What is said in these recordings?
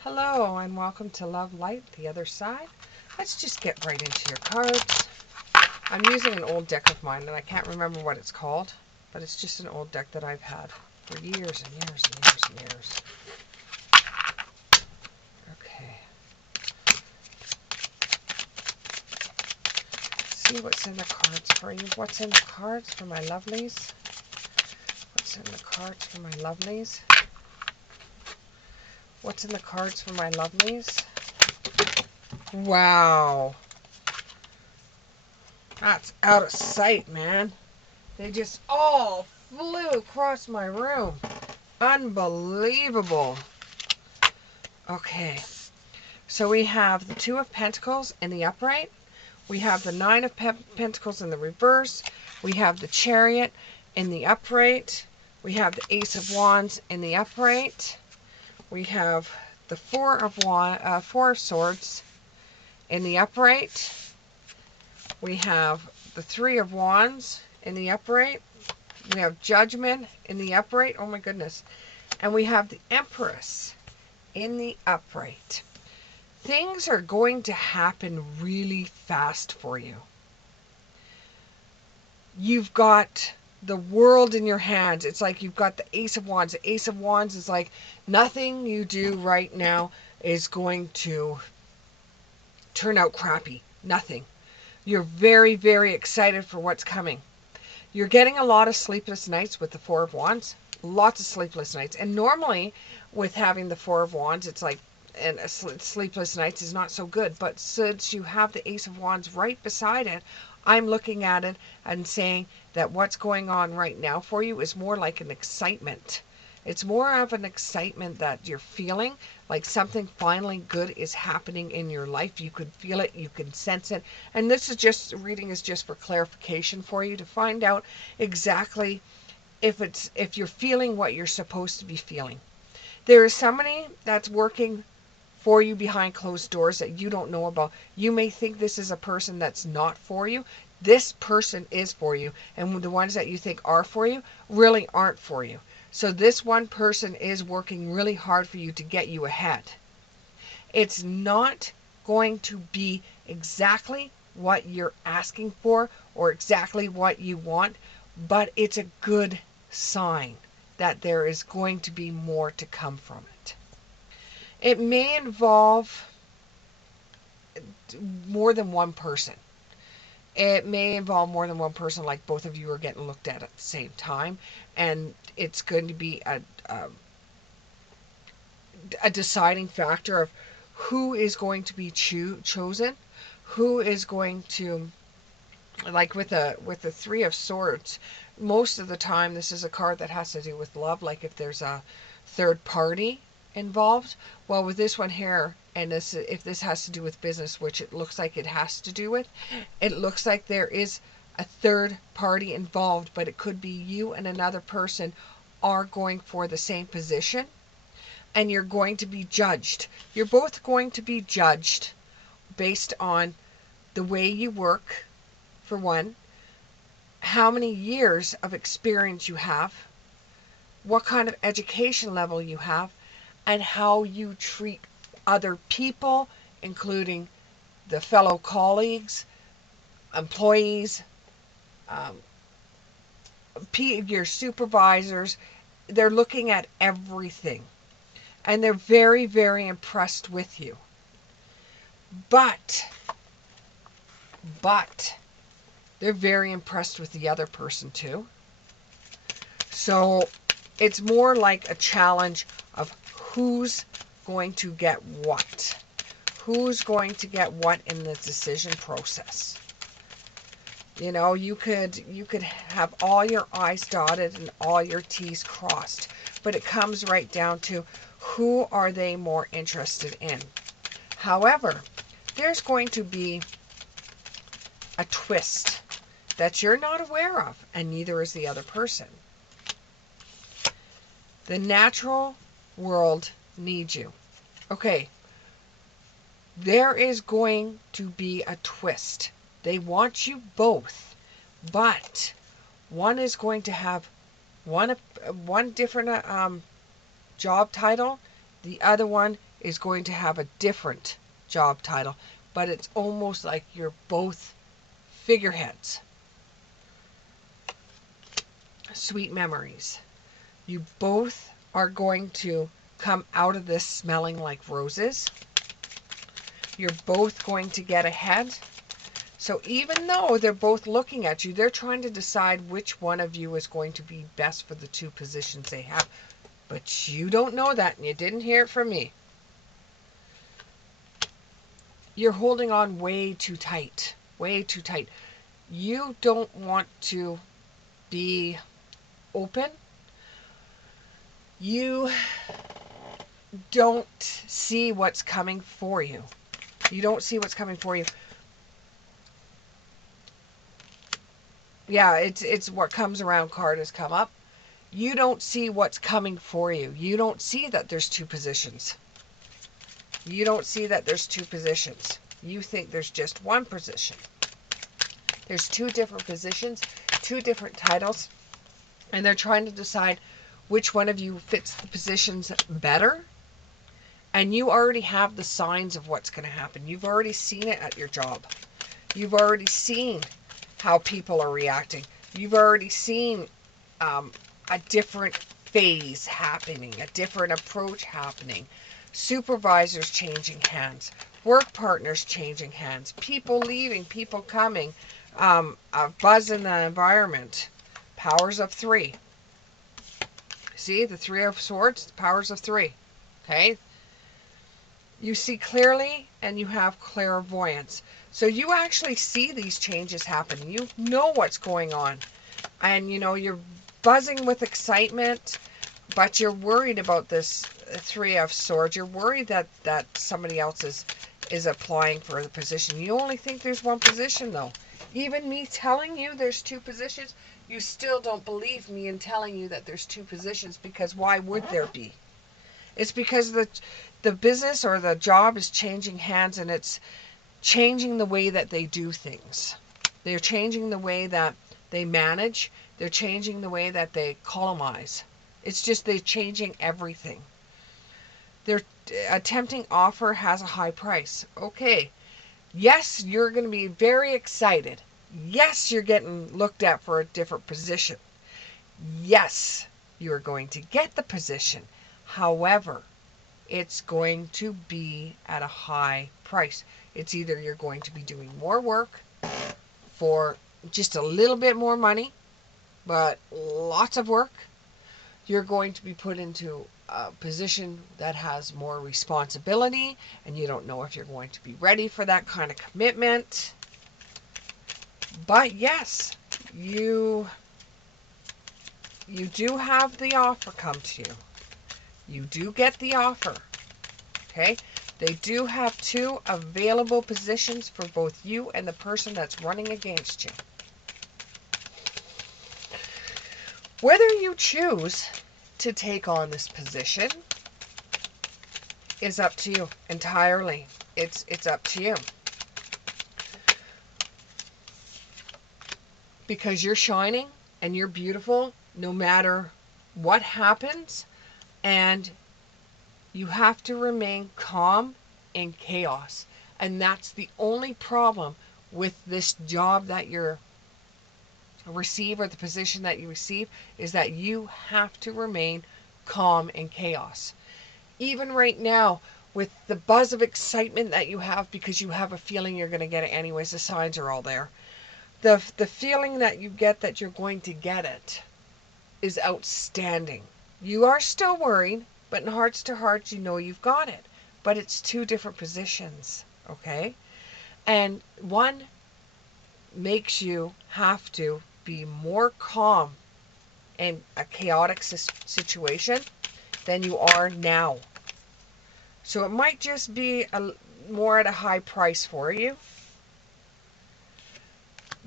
Hello and welcome to Love Light, the other side. Let's just get right into your cards. I'm using an old deck of mine and I can't remember what it's called, but it's just an old deck that I've had for years and years and years and years. Okay. See what's in the cards for you. What's in the cards for my lovelies? What's in the cards for my lovelies? What's in the cards for my lovelies? Wow. That's out of sight, man. They just all flew across my room. Unbelievable. Okay. So we have the Two of Pentacles in the upright. We have the Nine of Pentacles in the reverse. We have the Chariot in the upright. We have the Ace of Wands in the upright. We have the Four of Swords in the upright. We have the Three of Wands in the upright. We have Judgment in the upright. Oh my goodness. And we have the Empress in the upright. Things are going to happen really fast for you. You've got the world in your hands. It's like you've got the Ace of Wands. The Ace of Wands is like nothing you do right now is going to turn out crappy. Nothing. You're very, very excited for what's coming. You're getting a lot of sleepless nights with the Four of Wands. Lots of sleepless nights. And normally with having the Four of Wands, it's like, and sleepless nights is not so good. But since you have the Ace of Wands right beside it, I'm looking at it and saying that what's going on right now for you is more like an excitement. It's more of an excitement that you're feeling like something finally good is happening in your life. You could feel it, you can sense it. And this is just, reading is just for clarification for you to find out exactly if you're feeling what you're supposed to be feeling. There is somebody that's working for you behind closed doors that you don't know about. You may think this is a person that's not for you. This person is for you. And the ones that you think are for you really aren't for you. So this one person is working really hard for you to get you ahead. It's not going to be exactly what you're asking for or exactly what you want, but it's a good sign that there is going to be more to come from it. It may involve more than one person. It may involve more than one person, like both of you are getting looked at the same time, and it's going to be a deciding factor of who is going to be chosen, who is going to, like with the Three of Swords, most of the time this is a card that has to do with love, like if there's a third party involved. Well, with this one here, and this, if this has to do with business, which it looks like it has to do with, it looks like there is a third party involved, but it could be you and another person are going for the same position, and you're going to be judged. You're both going to be judged based on the way you work, for one, how many years of experience you have, what kind of education level you have, and how you treat other people, including the fellow colleagues, employees, your supervisors. They're looking at everything. And they're very, very impressed with you. But they're very impressed with the other person too. So it's more like a challenge of who's going to get what. Who's going to get what in the decision process. You know, you could have all your I's dotted and all your T's crossed, but it comes right down to who are they more interested in. However, there's going to be a twist that you're not aware of, and neither is the other person. The natural world needs you. Okay, there is going to be a twist. They want you both, but one is going to have one different job title. The other one is going to have a different job title, but it's almost like you're both figureheads. Sweet memories. You both are going to come out of this smelling like roses. You're both going to get ahead. So even though they're both looking at you, they're trying to decide which one of you is going to be best for the two positions they have. But you don't know that, and you didn't hear it from me. You're holding on way too tight. Way too tight. You don't want to be open. You don't see what's coming for you. You don't see what's coming for you. Yeah, it's what comes around card has come up. You don't see what's coming for you. You don't see that there's two positions. You don't see that there's two positions. You think there's just one position. There's two different positions, two different titles, and they're trying to decide which one of you fits the positions better. And you already have the signs of what's going to happen. You've already seen it at your job. You've already seen how people are reacting. You've already seen a different phase happening, a different approach happening. Supervisors changing hands, work partners changing hands, people leaving, people coming, a buzz in the environment. Powers of 3. See, the 3 of Swords, powers of 3. Okay? You see clearly and you have clairvoyance. So you actually see these changes happening. You know what's going on. And you know, you're buzzing with excitement, but you're worried about this 3 of Swords. You're worried that somebody else is applying for the position. You only think there's one position though. Even me telling you there's two positions, you still don't believe me in telling you that there's two positions, because why would there be? It's because the business or the job is changing hands, and it's changing the way that they do things. They're changing the way that they manage. They're changing the way that they colonize. It's just they're changing everything. Their attempting offer has a high price. Okay. Yes, you're going to be very excited. Yes, you're getting looked at for a different position. Yes, you're going to get the position. However, it's going to be at a high price. It's either you're going to be doing more work for just a little bit more money, but lots of work. You're going to be put into a position that has more responsibility, and you don't know if you're going to be ready for that kind of commitment. But yes, you do have the offer come to you. You do get the offer. Okay? They do have 2 available positions for both you and the person that's running against you. Whether you choose to take on this position is up to you entirely. It's up to you. Because you're shining and you're beautiful no matter what happens, and you have to remain calm in chaos. And that's the only problem with this job that you're receive, or the position that you receive, is that you have to remain calm in chaos. Even right now, with the buzz of excitement that you have because you have a feeling you're going to get it anyways, the signs are all there. The feeling that you get that you're going to get it is outstanding. You are still worried, but in hearts to hearts, you know you've got it. But it's 2 different positions, okay? And one makes you have to be more calm in a chaotic situation than you are now. So it might just be more at a high price for you,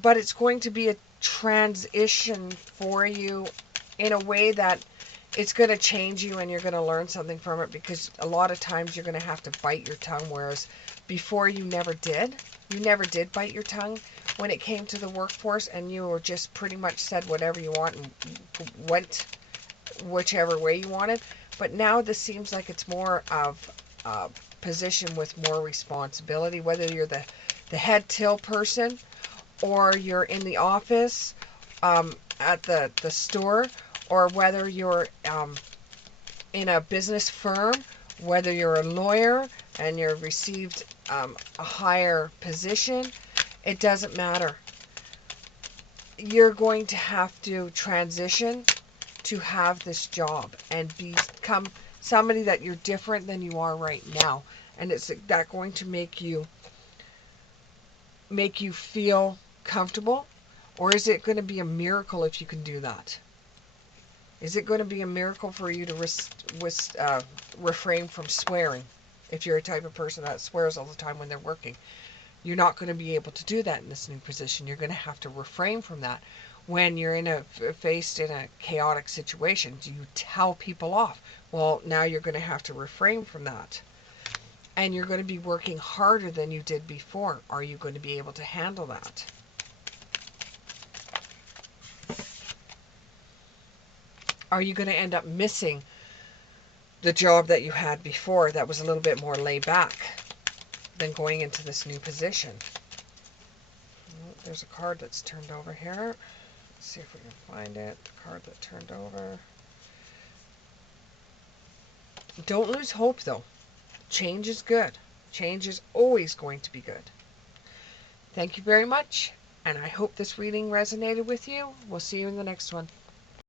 but it's going to be a transition for you in a way that it's going to change you, and you're going to learn something from it, because a lot of times you're going to have to bite your tongue, whereas before you never did. You never did bite your tongue when it came to the workforce, and you were just pretty much said whatever you want and went whichever way you wanted. But now this seems like it's more of position with more responsibility, whether you're the head till person, or you're in the office, at the store, or whether you're in a business firm, whether you're a lawyer and you've received a higher position. It doesn't matter. You're going to have to transition to have this job and become somebody that you're different than you are right now. And it's that going to make you feel comfortable? Or is it going to be a miracle if you can do that? Is it going to be a miracle for you to refrain from swearing? If you're a type of person that swears all the time when they're working, you're not going to be able to do that in this new position. You're going to have to refrain from that. When you're faced in a chaotic situation, do you tell people off? Well, now you're going to have to refrain from that. And you're going to be working harder than you did before. Are you going to be able to handle that? Are you going to end up missing the job that you had before that was a little bit more laid back than going into this new position? Oh, there's a card that's turned over here. Let's see if we can find it. The card that turned over. Don't lose hope, though. Change is good. Change is always going to be good. Thank you very much, and I hope this reading resonated with you. We'll see you in the next one.